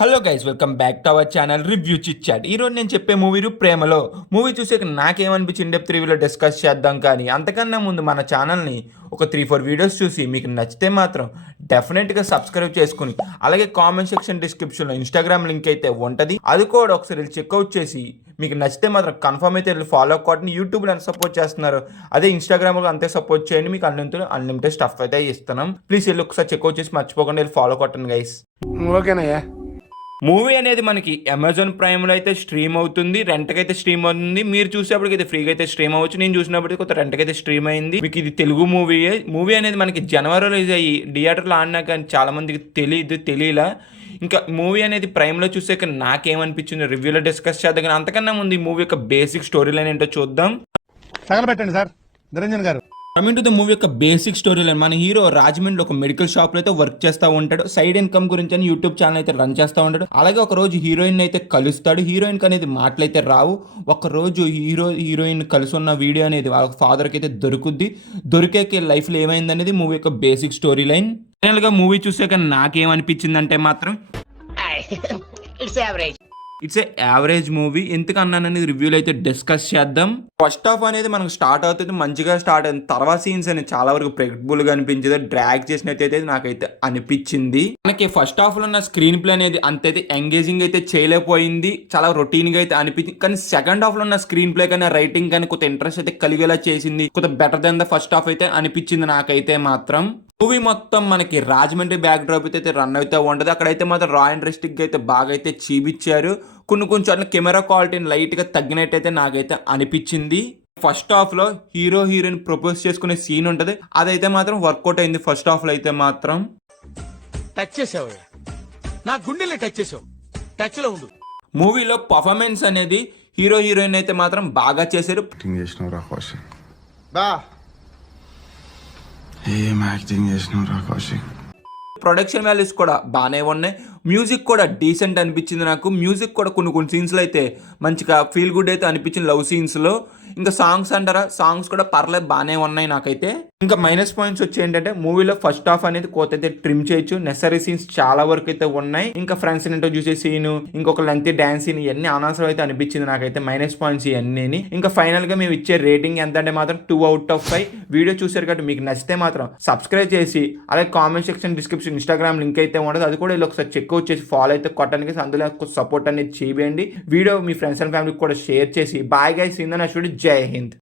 Hello guys, welcome back to our channel review chit chat. ఈరోజు నేను చెప్పే movie ప్రేమలో. మూవీ చూసాక నాకేమనిపించింది డెప్త్ రివ్యూలో డిస్కస్ చేద్దాం. కానీ అంతకన్నా ముందు మన ఛానల్ని ఒక 3-4 వీడియోస్ చూసి మీకు నచ్చితే మాత్రం డెఫినెట్గా సబ్స్క్రైబ్ చేసుకుని, అలాగే కామెంట్ సెక్షన్ డిస్క్రిప్షన్లో ఇన్స్టాగ్రామ్ లింక్ అయితే ఉంటుంది, అది కూడా ఒకసారి చెక్అవుట్ చేసి మీకు నచ్చితే మాత్రం కన్ఫర్మ్ అయితే ఫాలో అవ్వకండి. యూట్యూబ్లో ఎంత సపోర్ట్ చేస్తున్నారు అదే ఇన్స్టాగ్రామ్లో అంతే సపోర్ట్ చేయండి. మీకు అన్లిమిటెడ్ స్టఫ్ అయితే ఇస్తున్నాం. ప్లీజ్ వెళ్ళి ఒకసారి చెక్అవుట్ చేసి మర్చిపోకుండా వెళ్ళి ఫాలో కొట్టండి గైస్. ఓకేనయ్యా. మూవీ అనేది మనకి అమెజాన్ ప్రైమ్లో అయితే స్ట్రీమ్ అవుతుంది, రెంట్కి అయితే స్ట్రీమ్ అవుతుంది. మీరు చూసేప్పటికైతే ఫ్రీగా అయితే స్ట్రీమ్ అవ్వచ్చు. నేను చూసినప్పటికీ కొంత రెంట్కి అయితే స్ట్రీమ్ అయింది. మీకు ఇది తెలుగు మూవీ అనేది మనకి జనవరిలో రిలీజ్ అయ్యి థియేటర్లో ఆడినా కానీ చాలా మందికి తెలియలా. ఇంకా మూవీ అనేది ప్రైమ్లో చూసాక నాకేమనిపించింది రివ్యూలో డిస్కస్ చేద్దాం. కానీ అంతకన్నా ముందు ఈ మూవీ యొక్క బేసిక్ స్టోరీ లైన్ ఏంటో చూద్దాం. తగలబెట్టండి సార్ నిరంజన్ గారు. కమింగ్ టు ద మూవీ యొక్క బేసిక్ స్టోరీ లైన్, మన హీరో రాజమండ్రిలో ఒక మెడికల్ షాప్లో అయితే వర్క్ చేస్తూ ఉంటాడు. సైడ్ ఇన్కమ్ గురించి అని యూట్యూబ్ ఛానల్ అయితే రన్ చేస్తూ ఉంటాడు. అలాగే ఒక రోజు హీరోయిన్ అయితే కలుస్తాడు. హీరోయిన్కి అనేది మాటలైతే రావు. ఒక రోజు హీరోయిన్ కలిసి ఉన్న వీడియో అనేది వాళ్ళ ఫాదర్కి అయితే దొరికే లైఫ్లో ఏమైంది అనేది మూవీ యొక్క బేసిక్ స్టోరీ లైన్. ఫైనల్గా మూవీ చూసాక నాకేమనిపించింది అంటే మాత్రం ఇట్స్ ఏ యావరేజ్ మూవీ. ఎందుకు అన్నాననేది రివ్యూలో అయితే డిస్కస్ చేద్దాం. ఫస్ట్ హాఫ్ అనేది మనకు స్టార్ట్ అవుతుంది, మంచిగా స్టార్ట్ అయింది. తర్వాత సీన్స్ అనేది చాలా వరకు ప్రెడిక్టబుల్గా అనిపించింది, డ్రాగ్ చేసినట్టయితే నాకైతే అనిపించింది. మనకి ఫస్ట్ హాఫ్ లో ఉన్న స్క్రీన్ ప్లే అనేది అంతైతే ఎంగేజింగ్ అయితే చేయలేకపోయింది, చాలా రొటీన్ గా అయితే అనిపించింది. కానీ సెకండ్ హాఫ్ లో ఉన్న స్క్రీన్ ప్లే కానీ రైటింగ్ కానీ కొంత ఇంట్రెస్ట్ అయితే కలిగేలా చేసింది, కొంత better than the first half అయితే అనిపించింది నాకైతే మాత్రం. మూవీ మొత్తం మనకి రాజమండ్రి బ్యాక్ డ్రాప్ అయితే రన్ అయితే ఉంటుంది. అక్కడైతే మాత్రం రా అండ్ రెస్ట్రిక్ట్ అయితే బాగా అయితే చూపించారు. కొన్ని చోట్ల కెమెరా క్వాలిటీని లైట్గా తగ్గినట్టయితే నాకైతే అనిపించింది. ఫస్ట్ హాఫ్లో హీరోయిన్ ప్రపోజ్ చేసుకునే సీన్ ఉంటుంది, అదైతే మాత్రం వర్కౌట్ అయింది ఫస్ట్ హాఫ్లో అయితే మాత్రం. టచ్ చేసావు, నా గుండెల్ని టచ్ చేసావు, టచ్ లో ఉండు. మూవీలో పర్ఫార్మెన్స్ అనేది హీరోయిన్ అయితే మాత్రం బాగా చేశారు. ప్రొడక్షన్ వాల్యూస్ కూడా బాగానే ఉన్నాయి. మ్యూజిక్ కూడా డీసెంట్ అనిపించింది నాకు. మ్యూజిక్ కూడా కొన్ని సీన్స్లో అయితే మంచిగా ఫీల్ గుడ్ అయితే అనిపించింది, లవ్ సీన్స్లో. ఇంకా సాంగ్స్ అంటారా, సాంగ్స్ కూడా పర్లేదు బాగానే ఉన్నాయి నాకైతే. ఇంకా మైనస్ పాయింట్స్ వచ్చి ఏంటంటే మూవీలో ఫస్ట్ హాఫ్ అనేది కోత అయితే ట్రిమ్ చేయొచ్చు. నెసరీ సీన్స్ చాలా వరకు అయితే ఉన్నాయి. ఇంకా ఫ్రెండ్స్ ఇంటో చూసే సీన్, ఇంకొక లెంతీ డాన్స్ సీన్, ఇవన్నీ అనవసరం అయితే అనిపించింది నాకైతే. మైనస్ పాయింట్స్ ఇవన్నీ. ఇంకా ఫైనల్ గా మేము ఇచ్చే రేటింగ్ ఎంత అంటే మాత్రం 2/5. వీడియో చూసారు కాబట్టి మీకు నచ్చితే మాత్రం సబ్స్క్రైబ్ చేసి, అలాగే comment section description Instagram link అయితే ఉండదు, అది కూడా ఇలా ఒకసారి చెక్అవుట్ చేసి ఫాలో అయితే కొట్టడానికి, అందులో సపోర్ట్ అనేది చేయండి. వీడియో మీ ఫ్రెండ్స్ అండ్ ఫ్యామిలీకి కూడా షేర్ చేసి బాయ్ గైస్. ఇందన జై హింద్.